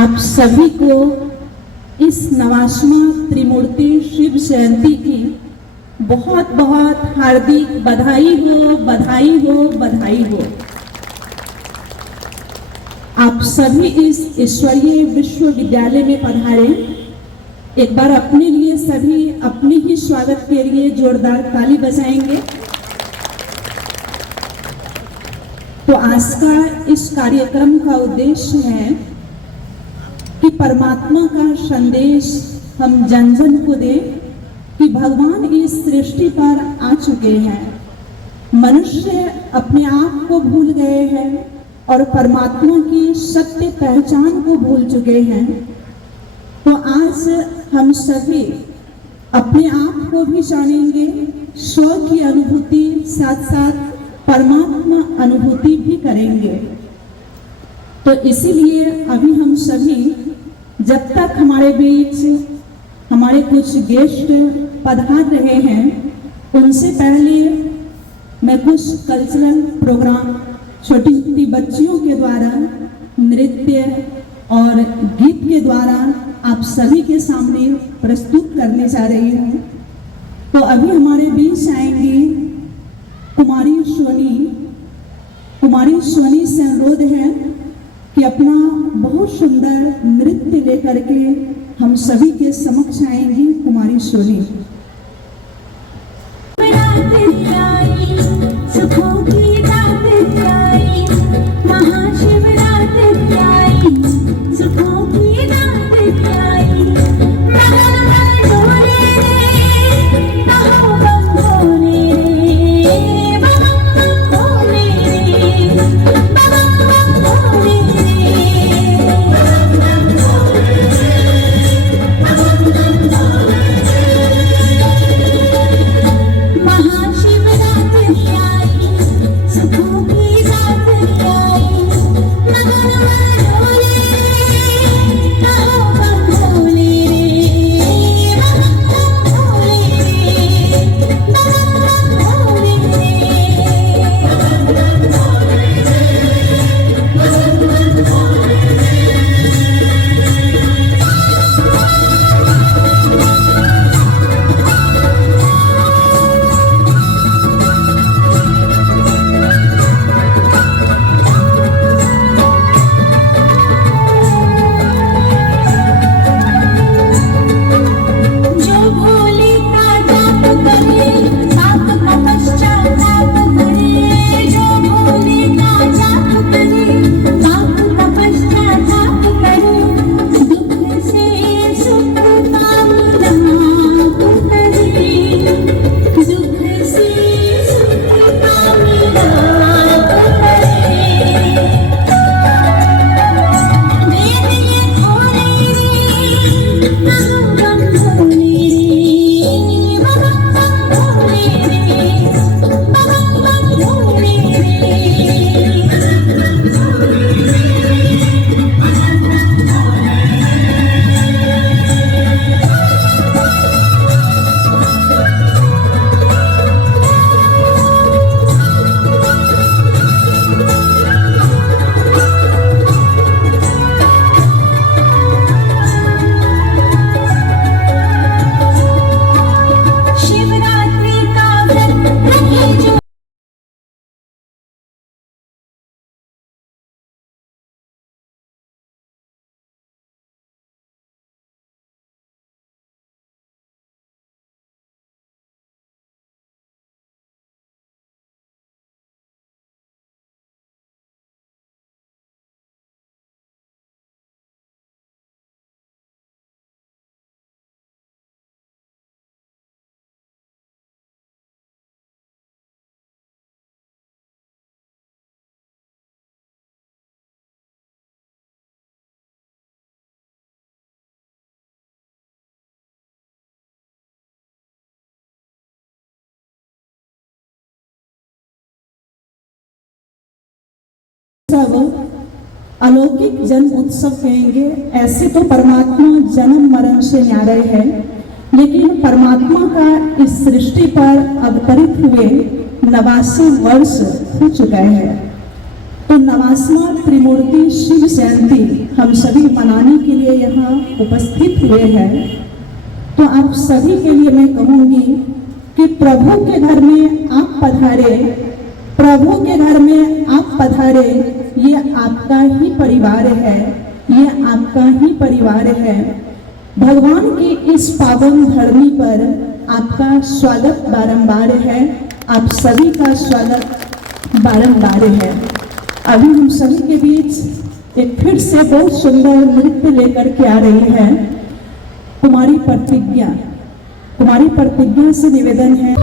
आप सभी को इस 90वां त्रिमूर्ति शिव जयंती की बहुत बहुत हार्दिक बधाई हो, बधाई हो, बधाई हो। आप सभी इस ईश्वरीय विश्वविद्यालय में पधारे। एक बार अपने लिए सभी अपने ही स्वागत के लिए जोरदार ताली बजाएंगे। तो आज का इस कार्यक्रम का उद्देश्य है कि परमात्मा का संदेश हम जन जन को दें कि भगवान इस सृष्टि पर आ चुके हैं। मनुष्य अपने आप को भूल गए हैं और परमात्मा की सत्य पहचान को भूल चुके हैं। तो आज हम सभी अपने आप को भी जानेंगे, स्व की अनुभूति साथ साथ परमात्मा अनुभूति भी करेंगे। तो इसीलिए अभी हम सभी जब तक हमारे बीच हमारे कुछ गेस्ट पधार रहे हैं, उनसे पहले मैं कुछ कल्चरल प्रोग्राम छोटी छोटी बच्चियों के द्वारा नृत्य और गीत के द्वारा आप सभी के सामने प्रस्तुत करने जा रही हूँ। तो अभी हमारे बीच आएंगी कुमारी सोनी से अनुरोध है कि अपना बहुत सुंदर नृत्य लेकर के हम सभी के समक्ष आएंगी कुमारी सोनी। सब अलौकिक जन्म उत्सव कहेंगे। ऐसे तो परमात्मा जन्म मरण से न्यारे है, लेकिन परमात्मा का इस सृष्टि पर अवतरित हुए 89 वर्ष हो चुका है। तो 89वां त्रिमूर्ति शिव जयंती हम सभी मना मनाने के लिए यहाँ उपस्थित हुए हैं, तो आप सभी के लिए मैं कहूँगी कि प्रभु के घर में आप पधारे, प्रभु के घर में आप पधारे। ये आपका ही परिवार है, ये आपका ही परिवार है। भगवान की इस पावन धरनी पर आपका स्वागत बारंबार है, आप सभी का स्वागत बारंबार है। अभी हम सभी के बीच एक फिर से बहुत सुंदर नृत्य लेकर के आ रही है तुम्हारी प्रतिज्ञा से निवेदन है।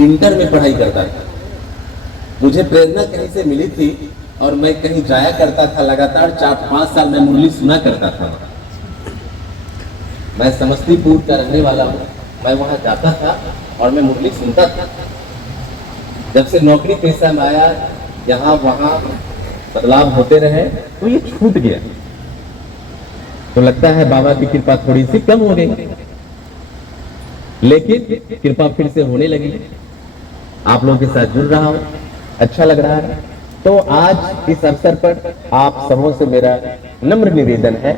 इंटर में पढ़ाई करता था, मुझे प्रेरणा कहीं से मिली थी और मैं कहीं जाया करता था। लगातार 4-5 साल मैं मुरली सुना करता था। मैं समस्तीपुर का रहने वाला हूँ, मैं वहां जाता था और मैं मुरली सुनता था। जब से नौकरी पेशा में आया, यहाँ वहां बदलाव होते रहे तो ये छूट गया। तो लगता है बाबा की कृपा थोड़ी सी कम हो गई, लेकिन कृपा फिर से होने लगी। आप लोगों के साथ जुड़ रहा हूं, अच्छा लग रहा है। तो आज इस अवसर पर आप सबों से मेरा नम्र निवेदन है,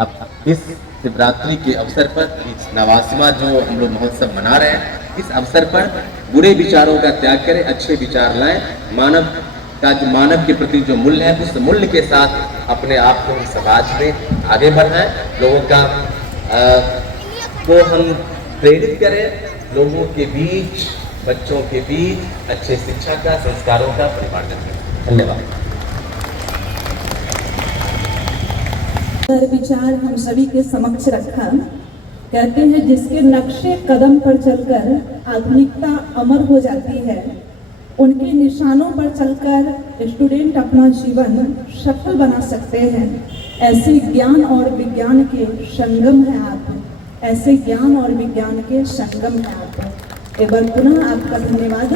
अब इस शिवरात्रि के अवसर पर, इस 90वां जो हम लोग महोत्सव मना रहे हैं, इस अवसर पर बुरे विचारों का त्याग करें, अच्छे विचार लाएं। मानव के प्रति जो मूल्य है, उस मूल्य के साथ अपने आप को समाज में आगे बढ़ाएं। लोगों को हम प्रेरित करें, लोगों के बीच, बच्चों के बीच अच्छे शिक्षा का, संस्कारों का परिवर्तन करें। धन्यवाद। विचार हम सभी के समक्ष रखा। कहते हैं जिसके नक्शे कदम पर चलकर आधुनिकता अमर हो जाती है, उनके निशानों पर चलकर स्टूडेंट अपना जीवन सफल बना सकते हैं। ऐसे ज्ञान और विज्ञान के संगम है आप, ऐसे ज्ञान और विज्ञान के संगम है आप। एक बार पुनः आपका धन्यवाद।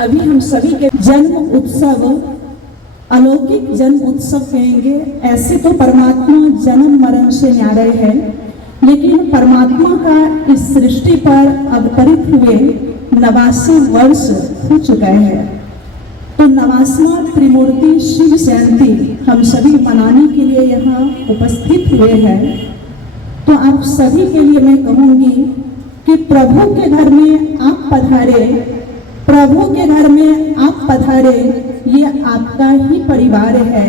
अभी हम सभी के जन्म उत्सव, अलौकिक जन्म उत्सव कहेंगे। ऐसे तो परमात्मा जन्म मरण से न्यारे है, लेकिन परमात्मा का इस सृष्टि पर अवतरित हुए 89 वर्ष हो चुके हैं। तो 90वां त्रिमूर्ति शिव जयंती हम सभी मनाने के लिए यहाँ उपस्थित हुए हैं। तो आप सभी के लिए मैं कहूँगी कि प्रभु के घर में आप पधारे, प्रभु के घर में आप पधारे। ये आपका ही परिवार है,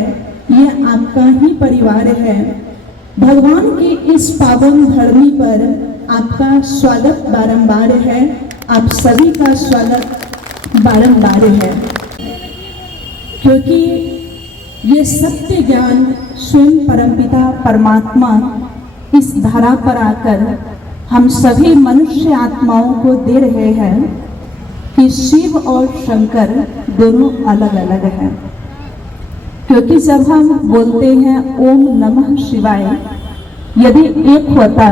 ये आपका ही परिवार है। भगवान की इस पावन धरनी पर आपका स्वागत बारंबार है, आप सभी का स्वागत बारंबार है। क्योंकि ये सत्य ज्ञान स्वयं परमपिता परमात्मा इस धरा पर आकर हम सभी मनुष्य आत्माओं को दे रहे हैं कि शिव और शंकर दोनों अलग अलग हैं। क्योंकि जब हम बोलते हैं ओम नमः शिवाय, यदि एक होता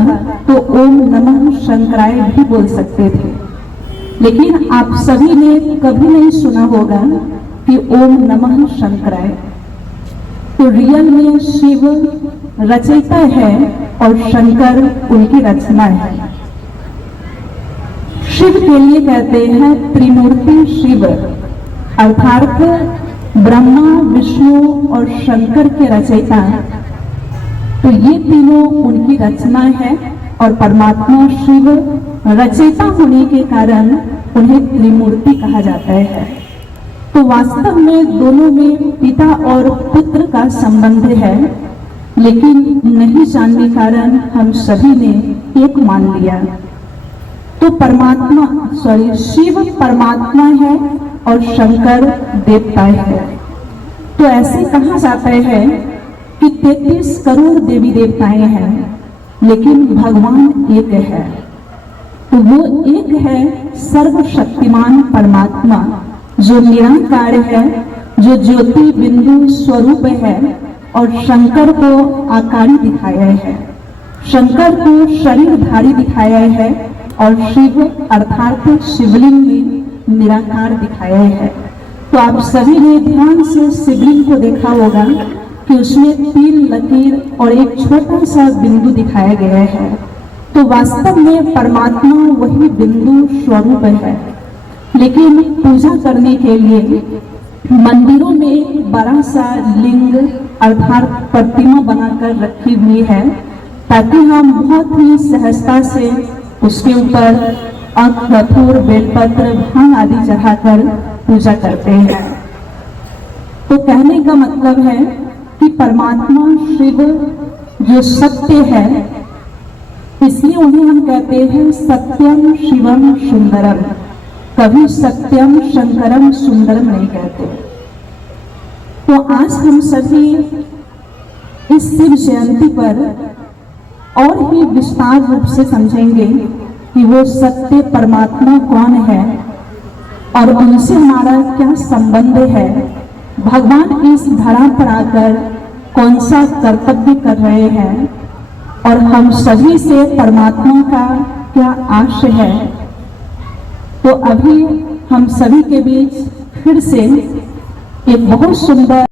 तो ओम नमः शंकराय भी बोल सकते थे, लेकिन आप सभी ने कभी नहीं सुना होगा कि ओम नमः शंकराय। तो रियल में शिव रचयिता है और शंकर उनकी रचना है। शिव के लिए कहते हैं त्रिमूर्ति शिव, अर्थात ब्रह्मा, विष्णु और शंकर के रचयिता। तो ये तीनों उनकी रचना है और परमात्मा शिव रचयिता होने के कारण उन्हें त्रिमूर्ति कहा जाता है। तो वास्तव में दोनों में पिता और पुत्र का संबंध है, लेकिन नहीं जानने कारण हम सभी ने एक मान लिया। तो शिव परमात्मा है और शंकर देवता है। तो ऐसे कहा जाता है कि 33 करोड़ देवी देवताएं हैं, लेकिन भगवान एक है। तो वो एक है सर्वशक्तिमान परमात्मा, जो निरंकार है, जो ज्योति बिंदु स्वरूप है, और शंकर को आकारी दिखाया है, शंकर को शरीरधारी दिखाया है, और शिव अर्थात शिवलिंग में निराकार दिखाया है। तो आप सभी ने ध्यान से शिवलिंग को देखा होगा कि उसमें 3 लकीर और एक छोटा सा बिंदु दिखाया गया है। तो वास्तव में परमात्मा वही बिंदु स्वरूप है, लेकिन पूजा करने के लिए मंदिरों में बड़ा सा लिंग अर्थात प्रतिमा बनाकर रखी हुई है, ताकि हम बहुत ही सहजता से उसके ऊपर अख, कपूर, बेलपत्र, भांग आदि चढ़ाकर पूजा करते हैं। तो कहने का मतलब है कि परमात्मा शिव जो सत्य है, इसलिए उन्हें हम कहते हैं सत्यम शिवम सुंदरम। कभी सत्यम शंकरम सुंदरम नहीं कहते। तो आज हम सभी इस शिव जयंती पर और भी विस्तार रूप से समझेंगे कि वो सत्य परमात्मा कौन है और उनसे हमारा क्या संबंध है, भगवान इस धरा पर आकर कौन सा कर्तव्य कर रहे हैं, और हम सभी से परमात्मा का क्या आश है। तो अभी हम सभी के बीच फिर से एक बहुत सुंदर